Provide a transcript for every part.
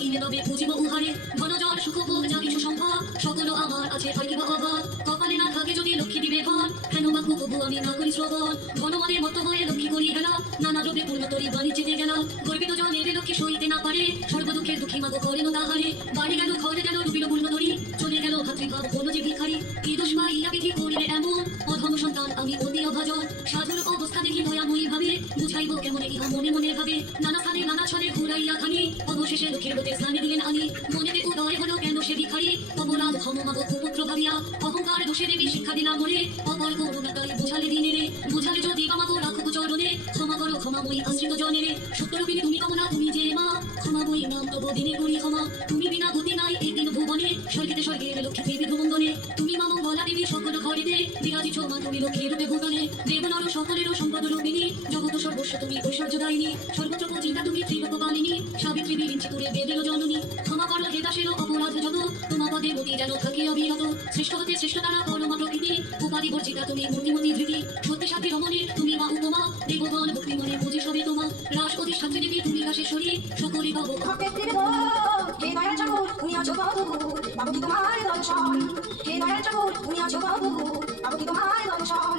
ইনে তবে বুঝিব উহারে বনজন সুখ ভোগ যা কিছু সম্ভব সকল আমার আছে হয় কিবা অভাব কপালে না থাকে যদি লক্ষ্মী দিবে ঘর হেন বাক্য কবু আমি না করি শ্রবণ ঘনমনের মতো হয়ে লক্ষ্মী করি গেল নানা দ্রব্যে পূর্ণ তরি বাণিজ্যে গেল গর্বিত জনের লক্ষ্মী সইতে না পারে সর্বদুঃখের দুঃখী মাগো করেন তাহারে বাড়ি গেল ঘরে গেল ডুবিল পূর্ণ তরি চলে গেল ভাতৃভাব বলল যে ভিখারি কি দোষ মা ইয়া বিধি করিলে এমন অধম সন্তান আমি অতি অভাজন সাধুর অবস্থা দেখি দয়াময়ী ভাবে বুঝাইব কেমন ইহা মনে মনে ভাবে নানা স্থানে নানা ছলে ঘুরাইয়া খানি অবশেষে লক্ষ্মীর হতে স্থানে দিলেন আনি মনেতে উদয় হলো কেন সে ভিখারি অপরাধ ক্ষম মাগো কুপুত্র ভাবিয়া অহংকার দোষে দেবী শিক্ষা দিলাম মনে অপর করুণাকারী বুঝালে দিনে রে বুঝালে যদি আমাগো রাখব চরণে ক্ষমা করো ক্ষমাময়ী আশ্রিত জনে রে সত্যরূপিণী তুমি কামনা তুমি যে মা ক্ষমাময়ী নাম তব দিনে করি ক্ষমা তুমি বিনা গতি নাই একদিন ভুবনে স্বর্গেতে স্বর্গের লক্ষ্মী দেবী ভ্রমণে তুমি মা মঙ্গলা দেবী সকল ঘরেতে বিরাজিছ মা তুমি লক্ষ্মী রূপে ভূতলে দেবনর সকলেরও সম্পদ রূপিণী জগত সর্বস্ব তুমি ঐশ্বর্যদায়িনী সর্বত্র পূজিতা তুমি ত্রিলোকপালিনী সাবিত্রী বিরিঞ্চি করে বেদের জননী ক্ষমা করো হে দাসেরও অপরাধ যত তোমা পদে মতি যেন থাকে অবিরত শ্রেষ্ঠ হতে শ্রেষ্ঠ তারা পরমা প্রকৃতি উপাধি বর্জিতা তুমি মূর্তিমতি ধৃতি সত্যি সাথী রমণীর তুমি মা উপমা দেবগণ ভক্তি মনে বুঝি সবে তোমা রাস অধিষ্ঠাত্রী দেবী তুমি রাসেশ্বরী সকলই ভব হে দয়াল ঠাকুর তুমি আছো বাবু বাবু কি তোমার দর্শন হে দয়াল ঠাকুর তুমি আছো বাবু বাবু কি তোমার দর্শন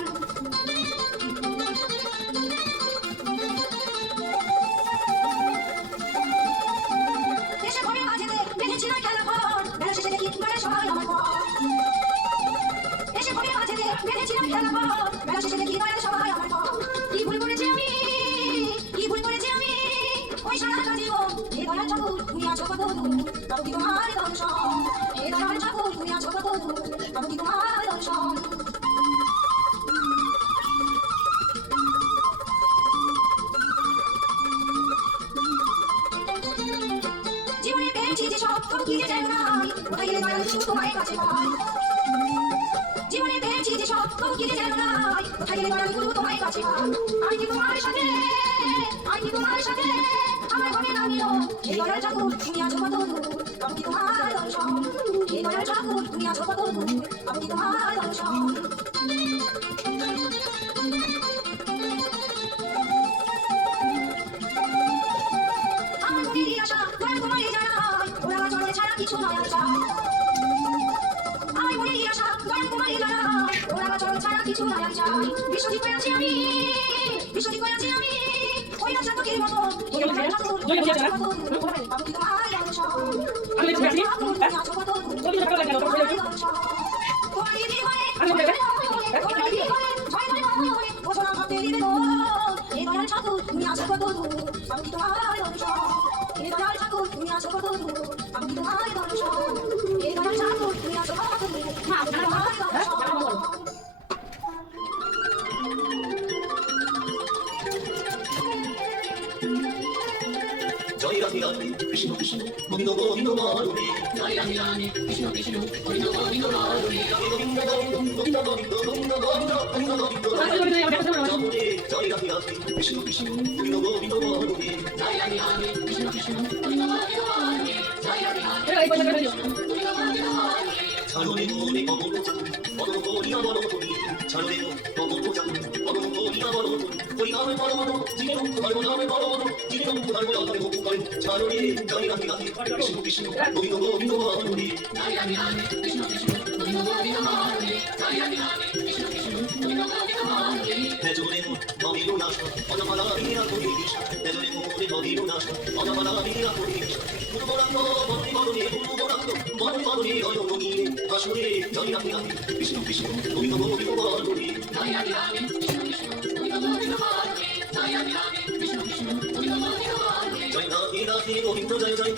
দেশে ঘরে মাঝেতে বেঁধেছিল খেলা ঘর বেলা শেষে দেখি ঘরে সবাই আমার ঘর দেশে ঘরে মাঝেতে বেঁধেছিল খেলা ঘর বেলা শেষে দেখি ঘরে সবাই আমার ঘর কি ভুল করেছি আমি কি ভুল করেছি আমি ওই সারাটা জীবন হে দয়াল ঠাকুর তুমি আছো কত বাবু কি তোমার দর্শন হে দয়াল ঠাকুর তুমি আছো কত বাবু কি তোমার দর্শন জীবনে পেয়েছি যে সব তবু কি যে চাই না কোথায় গেলে দয়াল শুধু তোমার কাছে পাই জীবনে পেয়েছি যে সব তবু কি যে চাই না কোথায় গেলে দয়াল শুধু তোমার কাছে পাই আমি কি তোমার সাথে আমি কি তোমার সাথে আমার ঘরে নামিও হে দয়াল ঠাকুর তুমি আছো কত বাবু কি তোমার দর্শন হে দয়াল ঠাকুর তুমি আছো কত বাবু কি তোমার দর্শন আমার মনের আশা দয়াল তোমায় জানাই ওরা চলে ছাড়া কিছু নয় আশা আমার মনের আশা দয়াল তোমায় জানাই ওরা চলে ছাড়া কিছু নয় আশা বিশ্বজিৎ হয়ে আছি আমি বিশ্বজিৎ হয়ে আছি আমি ওই আশা তো কি মতো হে দয়াল ঠাকুর তুমি আছো কত বাবু কি তোমার দর্শন আমি দেখছি তুমি আছো কত তুমি দর্শন তোমার দিদি হয়ে তোমার দিদি হয়ে জয় জয় হয়ে ঘোষণা করতে দিবে গো হে দয়াল ঠাকুর তুমি আছো কত বাবু কি তোমার দর্শন হে দয়াল ঠাকুর তুমি আছো কত বাবু কি তোমার দর্শন হে দয়াল ঠাকুর তুমি আছো কত মা তোমার দর্শন জয় রাধে রাধে কৃষ্ণ কৃষ্ণ গোবিন্দ গোবিন্দ মাধুরী জয় রাধে রাধে কৃষ্ণ কৃষ্ণ গোবিন্দ গোবিন্দ মাধুরী গোবিন্দ গোবিন্দ গোবিন্দ গোবিন্দ গোবিন্দ গোবিন্দ গোবিন্দ জয় রাধে রাধে কৃষ্ণ কৃষ্ণ গোবিন্দ গোবিন্দ মাধুরী জয় রাধে রাধে কৃষ্ণ কৃষ্ণ গোবিন্দ গোবিন্দ মাধুরী জয় রাধে রাধে ছাড়ো রে মনে কমল বড় করিয়া বড় করি ছাড়ো রে কমল বড় করিয়া বড় করি আমি বড় বড় জীবন ধর্ম নামে বড় বড় জীবন ধর্ম নামে মুক্ত করে ছাড়ো রে জয় রাধে রাধে কৃষ্ণ কৃষ্ণ গোবিন্দ গোবিন্দ মাধুরী জয় রাধে রাধে কৃষ্ণ কৃষ্ণ গোবিন্দ গোবিন্দ মাধুরী জয় রাধে রাধে কৃষ্ণ কৃষ্ণ গোবিন্দ গোবিন্দ মাধুরী তেজরে মমিরো নাশ অনমালা বিনা করিস তেজরে মোরে মমিরো নাশ অনমালা বিনা করিস গুরুবরাঙ্গ বন্দে বরণে গুরুবরাঙ্গ বন্দে বরণে রজনী আসরে জয় রাধে রাধে কৃষ্ণ কৃষ্ণ গোবিন্দ গোবিন্দ মাধুরী জয় রাধে রাধে কৃষ্ণ কৃষ্ণ গোবিন্দ গোবিন্দ মাধুরী জয় রাধে রাধে কৃষ্ণ কৃষ্ণ গোবিন্দ গোবিন্দ মাধুরী জয় রাধে রাধে গোবিন্দ জয় জয়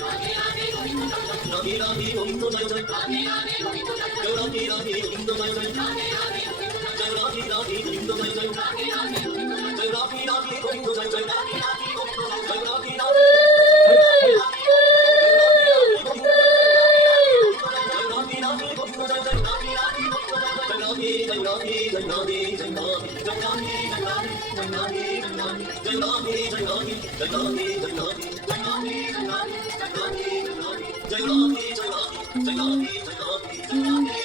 রাধে রাধে গোবিন্দ জয় জয় রাধে রাধে গোবিন্দ জয় জয় রাধে রাধে গোবিন্দ জয় জয় রাধে রাধে গোবিন্দ জয় জয় রাধে রাধে গোবিন্দ জয় জয় রাধে রাধে গোবিন্দ জয় জয় রাধে রাধে গোবিন্দ জয় জয় রাধে রাধে গোবিন্দ জয় জয় রাধে রাধে जय राधे जय राधे जय राधे जय राधे जय राधे